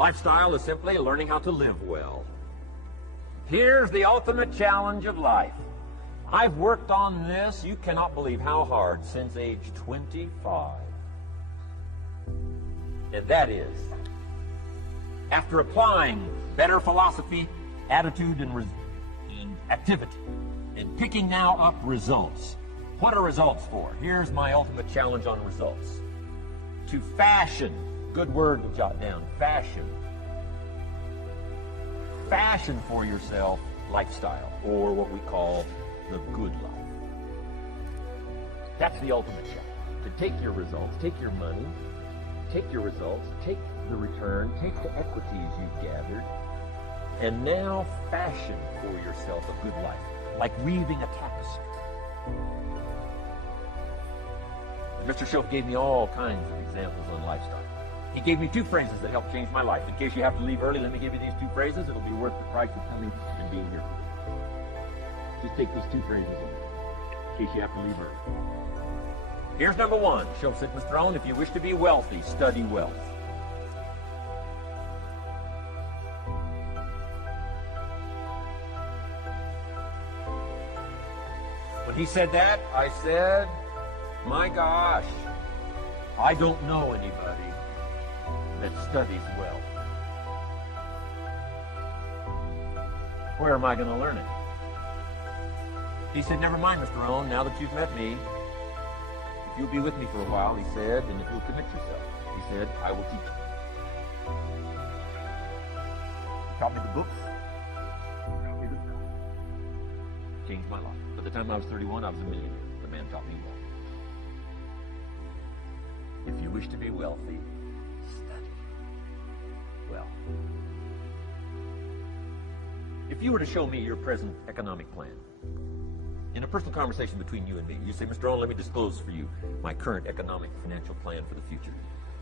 Lifestyle is simply learning how to live well. Here's the ultimate challenge of life. I've worked on this, you cannot believe how hard, since age 25. And that is, after applying better philosophy, attitude, and activity, and picking now up results. What are results for? Here's my ultimate challenge on results. To fashion, good word to jot down, fashion. Fashion for yourself lifestyle, or what we call the good life. That's the ultimate challenge. To take your results, take your money, take your results, take the return, take the equities you've gathered, and now fashion for yourself a good life, like weaving a tapestry. Mr. Schoaf gave me all kinds of examples on lifestyle. He gave me two phrases that helped change my life. In case you have to leave early, let me give you these two phrases. It'll be worth the price of coming and being here. Just take these two phrases in case you have to leave early. Here's number one. Schoaf said, Mr. Rohn, if you wish to be wealthy, study wealth. When he said that, I said, my gosh, I don't know anybody that studies well. Where am I going to learn it? He said, never mind, Mr. Rohn, now that you've met me, if you'll be with me for a while, he said, and if you'll commit yourself, he said, I will teach you. He taught me the books. Changed my life. By the time I was 31, I was a millionaire. The man taught me well. If you wish to be wealthy, study well. If you were to show me your present economic plan, in a personal conversation between you and me, you say, Mr. Rohn, let me disclose for you my current economic financial plan for the future.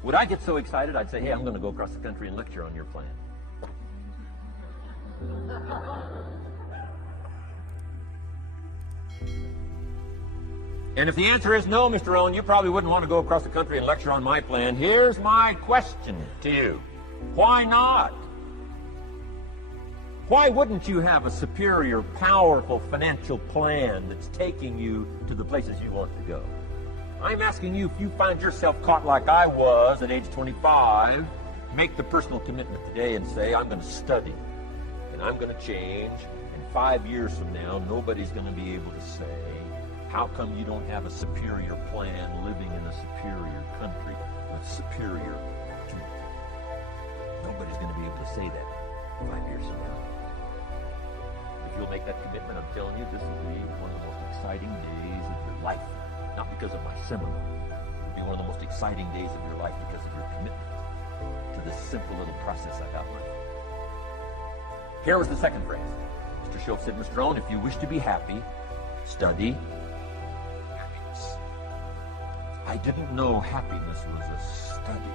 Would I get so excited? I'd say, hey, I'm going to go across the country and lecture on your plan. And if the answer is no, Mr. Rohn, you probably wouldn't want to go across the country and lecture on my plan. Here's my question to you. Why not? Why wouldn't you have a superior, powerful financial plan that's taking you to the places you want to go? I'm asking you, if you find yourself caught like I was at age 25, make the personal commitment today and say, I'm going to study and I'm going to change. And 5 years from now, nobody's going to be able to say, how come you don't have a superior plan living in a superior country with superior opportunity? Nobody's going to be able to say that 5 years from now. If you'll make that commitment, I'm telling you, this will be one of the most exciting days of your life. Not because of my seminar. It'll be one of the most exciting days of your life because of your commitment to this simple little process I've outlined. Here was the second phrase. Mr. Schoaf said, Mr. Rohn, if you wish to be happy, study happiness. I didn't know happiness was a study.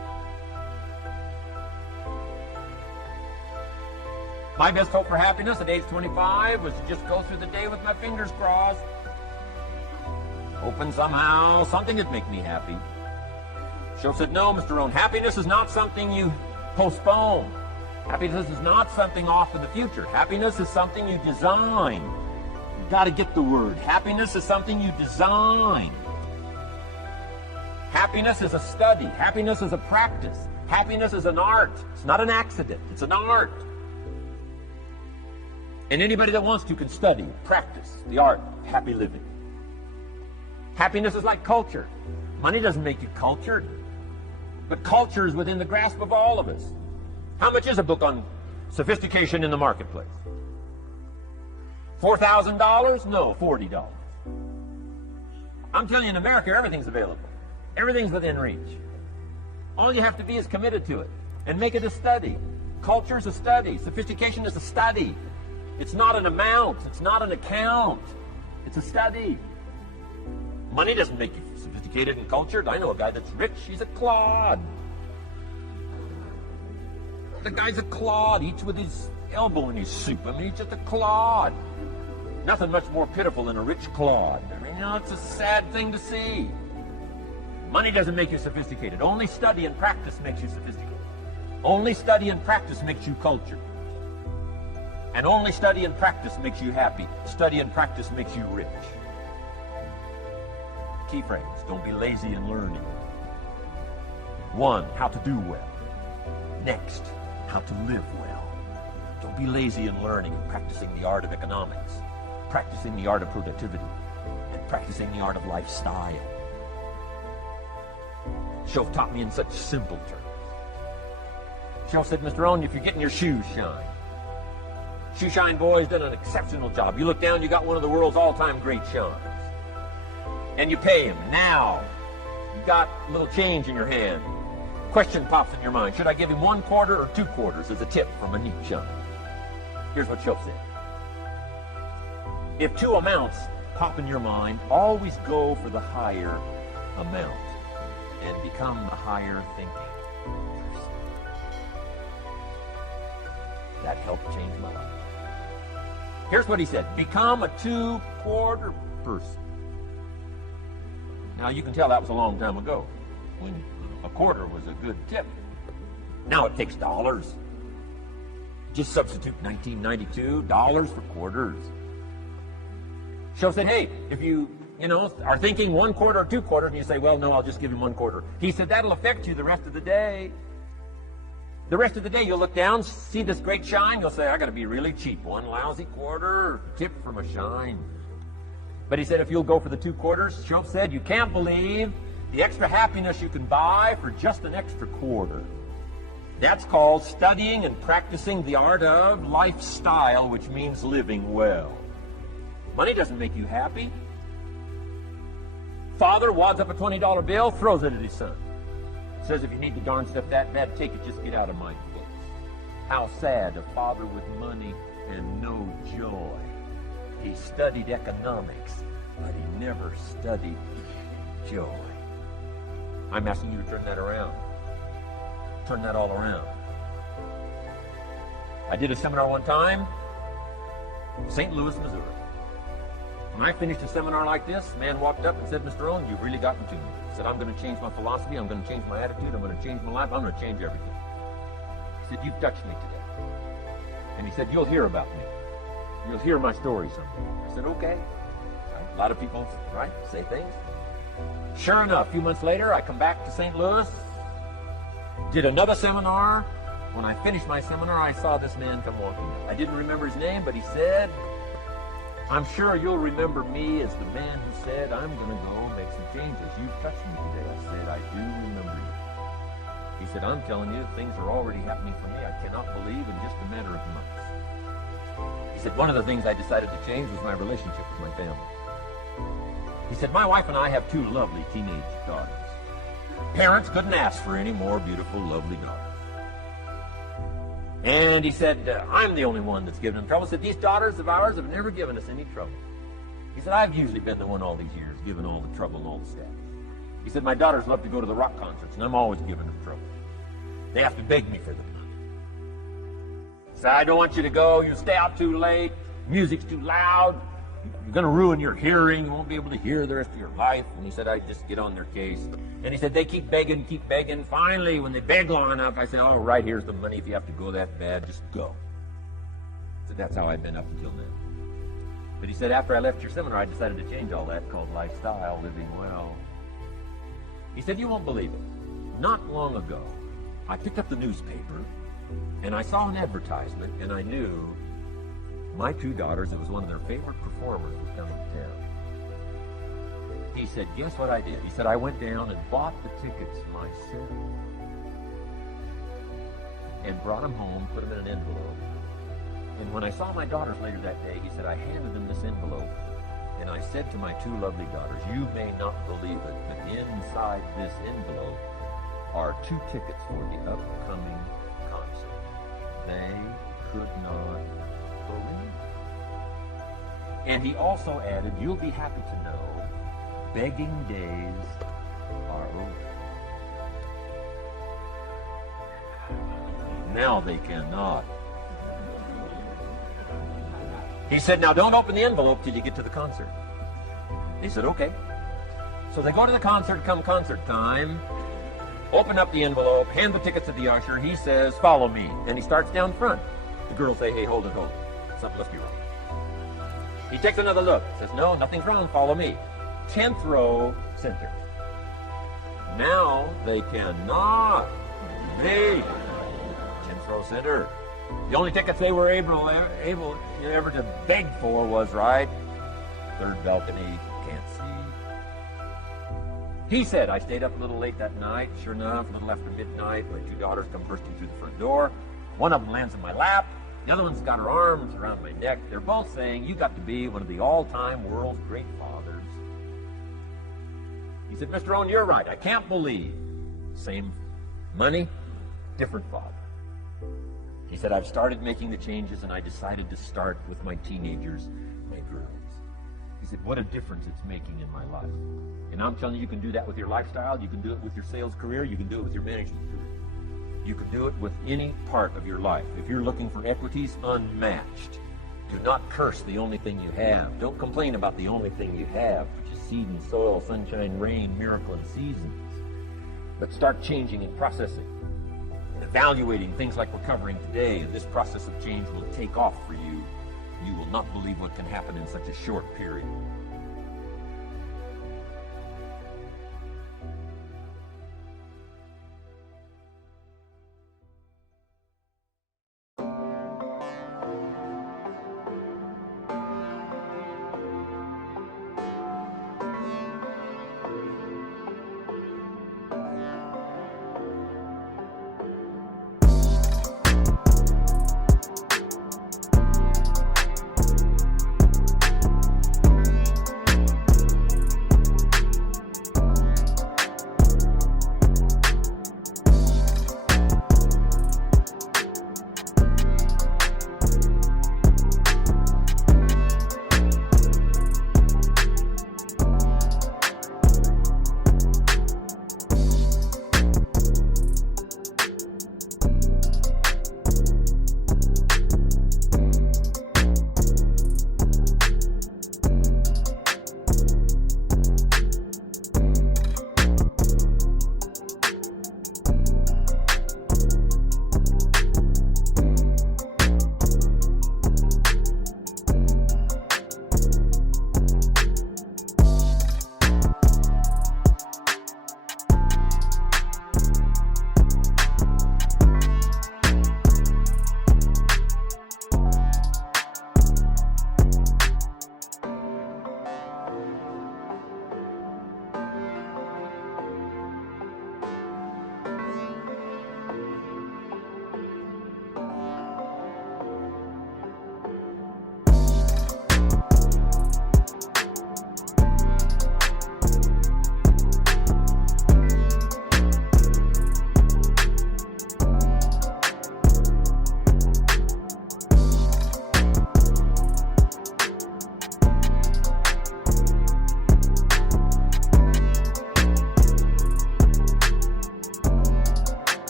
My best hope for happiness at age 25 was to just go through the day with my fingers crossed, hoping somehow something would make me happy. Schoaf said, no, Mr. Rohn, happiness is not something you postpone. Happiness is not something off in the future. Happiness is something you design. You've got to get the word. Happiness is something you design. Happiness is a study. Happiness is a practice. Happiness is an art. It's not an accident. It's an art. And anybody that wants to can study, practice the art of happy living. Happiness is like culture. Money doesn't make you cultured, but culture is within the grasp of all of us. How much is a book on sophistication in the marketplace? $4,000? No, $40. I'm telling you, in America, everything's available. Everything's within reach. All you have to be is committed to it and make it a study. Culture is a study. Sophistication is a study. It's not an amount. It's not an account. It's a study. Money doesn't make you sophisticated and cultured. I know a guy that's rich. He's a clod. The guy's a clod. Eats with his elbow in his soup. I mean, he's just a clod. Nothing much more pitiful than a rich clod. I mean, it's a sad thing to see. Money doesn't make you sophisticated. Only study and practice makes you sophisticated. Only study and practice makes you cultured. And only study and practice makes you happy. Study and practice makes you rich. Key phrase, don't be lazy in learning. 1, how to do well. Next, how to live well. Don't be lazy in learning and practicing the art of economics, practicing the art of productivity, and practicing the art of lifestyle. Shoaff taught me in such simple terms. Shoaff said, Mr. Rohn, if you're getting your shoes shined, Shoe Shine Boy's done an exceptional job. You look down, you got one of the world's all-time great shines. And you pay him. Now, you got a little change in your hand. Question pops in your mind. Should I give him 1 quarter or 2 quarters as a tip from a neat shine? Here's what Shoaff said. If 2 amounts pop in your mind, always go for the higher amount and become the higher thinking person. That helped change my life. Here's what he said. Become a 2-quarter person. Now, you can tell that was a long time ago, when a quarter was a good tip. Now it takes dollars. Just substitute 1992 dollars for quarters. Shoaff said, hey, if you are thinking 1 quarter or 2 quarters, and you say, well, no, I'll just give him 1 quarter. He said, that'll affect you the rest of the day. The rest of the day, you'll look down, see this great shine, you'll say, I got to be really cheap. 1 lousy quarter, tip from a shine. But he said, if you'll go for the 2 quarters, Shoaff said, you can't believe the extra happiness you can buy for just an extra quarter. That's called studying and practicing the art of lifestyle, which means living well. Money doesn't make you happy. Father wads up a $20 bill, throws it at his son. Says, if you need the darn stuff that bad, take it, just get out of my face. How sad, a father with money and no joy. He studied economics, but he never studied joy. I'm asking you to turn that around. Turn that all around. I did a seminar one time, St. Louis, Missouri. When I finished a seminar like this, a man walked up and said, Mr. Rohn, you've really gotten to me. He said, I'm going to change my philosophy, I'm going to change my attitude, I'm going to change my life, I'm going to change everything. He said, you've touched me today. And he said, you'll hear about me. You'll hear my story someday. I said, okay. A lot of people, right, say things. Sure enough, a few months later, I come back to St. Louis, did another seminar. When I finished my seminar, I saw this man come walking in. I didn't remember his name, but he said, I'm sure you'll remember me as the man who said, I'm going to go make some changes. You've touched me today. I said, I do remember you. He said, I'm telling you, things are already happening for me. I cannot believe in just a matter of months. He said, one of the things I decided to change was my relationship with my family. He said, my wife and I have 2 lovely teenage daughters. Parents couldn't ask for any more beautiful, lovely daughters. And he said, I'm the only one that's given them trouble. He said, these daughters of ours have never given us any trouble. He said, I've usually been the one all these years, giving all the trouble and all the stuff. He said, my daughters love to go to the rock concerts, and I'm always giving them trouble. They have to beg me for the money. He said, I don't want you to go. You stay out too late. Music's too loud. You're going to ruin your hearing. You won't be able to hear the rest of your life. And he said, I just get on their case. And he said, they keep begging, keep begging. Finally, when they beg long enough, I said, all right, here's the money. If you have to go that bad, just go. He said, that's how I've been up until now. But he said, after I left your seminar, I decided to change all that, called lifestyle, living well. He said, you won't believe it. Not long ago, I picked up the newspaper, and I saw an advertisement, and I knew my 2 daughters, it was one of their favorite performers, was coming to town. He said, guess what I did? He said, I went down and bought the tickets myself and brought them home, put them in an envelope. And when I saw my daughters later that day, he said, I handed them this envelope. And I said to my 2 lovely daughters, you may not believe it, but inside this envelope are 2 tickets for the upcoming concert. They could not believe it. And he also added, you'll be happy to know, begging days are over. Now they cannot. He said, now don't open the envelope till you get to the concert. He said, okay. So they go to the concert, come concert time. open up the envelope, hand the tickets to the usher. He says, follow me. And he starts down front. The girls say, hey, hold it. Something must be wrong. He takes another look. Says, no, nothing's wrong. Follow me. 10th row, center. Now they cannot be 10th row center. The only tickets they were able ever to beg for was, right, third balcony, can't see. He said, I stayed up a little late that night. Sure enough, a little after midnight, my two daughters come bursting through the front door. One of them lands in my lap. The other one's got her arms around my neck. They're both saying, you got to be one of the all-time world's great fathers. He said, Mr. Rohn, you're right. I can't believe. Same money, different father. He said, I've started making the changes, and I decided to start with my teenagers, my girls. He said, what a difference it's making in my life. And I'm telling you, you can do that with your lifestyle. You can do it with your sales career. You can do it with your management career. You can do it with any part of your life. If you're looking for equities unmatched, do not curse the only thing you have. Don't complain about the only thing you have, which is seed and soil, sunshine, rain, miracle, and seasons. But start changing and processing and evaluating things like we're covering today. And this process of change will take off for you. You will not believe what can happen in such a short period.